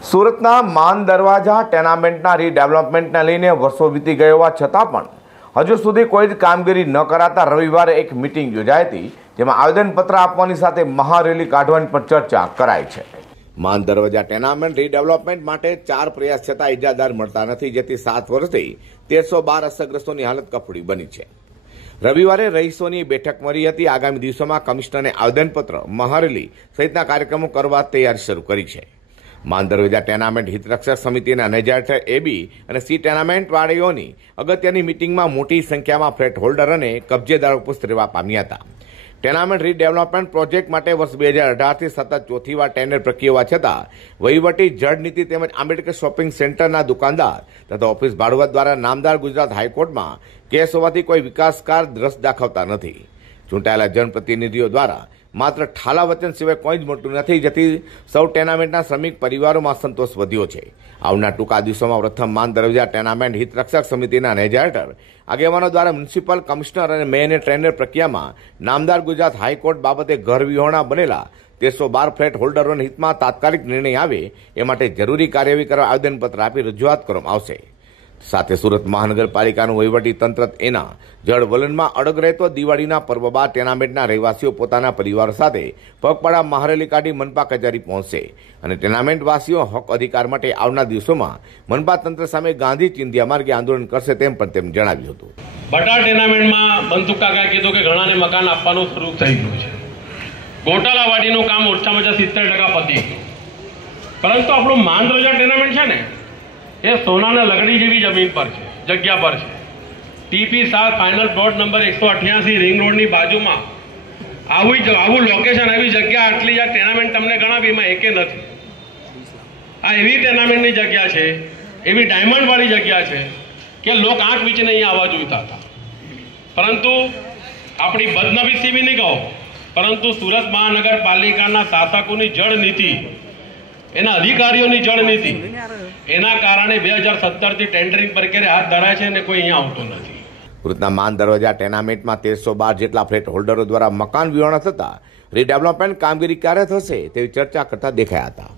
સુરતના માન દરવાજા ટેનામેન્ટના રીડેવલપમેન્ટને લઈને વર્ષો વીતી ગયા હોવા છતાં પણ હજુ સુધી કોઈ જ કામગીરી ન કરાતા રવિવારે એક મિટિંગ યોજાઈ હતી, જેમાં આવેદનપત્ર આપવાની સાથે મહારેલી કાઢવાની પણ ચર્ચા કરાઈ છે. માન દરવાજા ટેનામેન્ટ રીડેવલપમેન્ટ માટે 4 પ્રયાસ છતાં ઇજાદાર મળતા નથી, જેથી 7 વર્ષથી 1312 અસરગ્રસ્તોની હાલત કફોડી બની છે. રવિવારે રહીશોની બેઠક મળી હતી. આગામી દિવસોમાં કમિશનરને આવેદનપત્ર, મહારેલી સહિતના કાર્યક્રમો કરવા તૈયારી શરૂ કરી છે. માન દરવાજા ટેનામેન્ટ હિતરક્ષક સમિતિના નેજાર્ટર એબી અને સી ટેનામેન્ટ વાળીઓની અગત્યની મિટિંગમાં મોટી સંખ્યામાં ફ્લેટ હોલ્ડર અને કબજેદારો ઉપસ્થિત રહેવા પામ્યા હતા. ટેનામેન્ટ રીડેવલપમેન્ટ પ્રોજેક્ટ માટે વર્ષ 2018થી સતત ચોથી વાર ટેન્ડર પ્રક્રિયા હોવા છતાં વહીવટી જળનીતિ તેમજ આંબેડકર શોપિંગ સેન્ટરના દુકાનદાર તથા ઓફિસ ભાડુઆત દ્વારા નામદાર ગુજરાત હાઈકોર્ટમાં કેસ હોવાથી કોઈ વિકાસકાર રસ દાખવતા નથી. ચૂંટાયેલા જનપ્રતિનિધિઓ દ્વારા માત્ર ઠાલા વચન સિવાય કોઈ જ મોટું નથી, જેથી સૌ ટેનામેન્ટના શ્રમિક પરિવારોમાં સંતોષ વધ્યો છે. આવનાર ટૂંકા દિવસોમાં પ્રથમ માન દરવાજા ટેનામેન્ટ હિતરક્ષક સમિતિના નેજાર્ટર આગેવાનો દ્વારા મ્યુનિસિપલ કમિશનર અને મેયરની ટેન્ડર પ્રક્રિયામાં નામદાર ગુજરાત હાઈકોર્ટ બાબતે ઘર વિહોણા બનેલા 1312 ફ્લેટ હોલ્ડરોના હિતમાં તાત્કાલિક નિર્ણય આવે એ માટે જરૂરી કાર્યવાહી કરવા આવેદનપત્ર આપી રજૂઆત કરવામાં આવશે. સાથે સુરત મહાનગરપાલિકાનું વહીવટી તંત્ર એના જળ વલણમાં અડગ રહેતો દિવાળીના પર્વ બાદ ટેનામેન્ટના રહેવાસીઓ પોતાના પરિવારો સાથે પગપાળા મહારેલી કાઢી મનપા કચેરી પહોંચશે અને ટેનામેન્ટ વાસીઓ હક અધિકાર માટે આવનાર દિવસોમાં મનપા તંત્ર સામે ગાંધી ચિંધ્યા માર્ગે આંદોલન કરશે તેમ પણ તેમ જણાવ્યું હતું. બટા ટેનામેન્ટમાં બનસુખ કાકાએ કીધું કે ઘણાને મકાન આપવાનું શરૂ થઈ ગયું છે. ગોટાલાવાડીનું કામ ઓછામાં ઓછા 70% પતી ગયું. પરંતુ આપણું માન દરવાજા ટેનામેન્ટ છે ને, એ સોનાના લગડી જેવી જમીન પર છે, જગ્યા પર છે. TP7 final plot number 188 ring રોડની બાજુમાં આવું લોકેશન, આવી જગ્યા આટલી આ ટેનામેન્ટ તમને ગણાવી એમાં એકે નથી. આ એવી ટેનામેન્ટની જગ્યા છે, એવી ડાયમંડ વાળી જગ્યા છે કે લોક આંખ વીચીને અહીંયા આવવા જોઈતા હતા. પરંતુ આપણી બદનસીબી નહીં કહો, પરંતુ સુરત મહાનગરપાલિકાના શાસકોની જળ નીતિ, એના અધિકારીઓની જળનીતિ, એના કારણે 2017થી ટેન્ડરિંગ પ્રક્રિયા હાથ ધરાય છે અને કોઈ અહીંયા આવતું નથી. સુરતના માન દરવાજા ટેનામેન્ટમાં 1312 જેટલા ફ્લેટ હોલ્ડરો દ્વારા મકાન વિહોણા થતા રીડેવલપમેન્ટ કામગીરી ક્યારે થશે તેવી ચર્ચા કરતા દેખાયા હતા.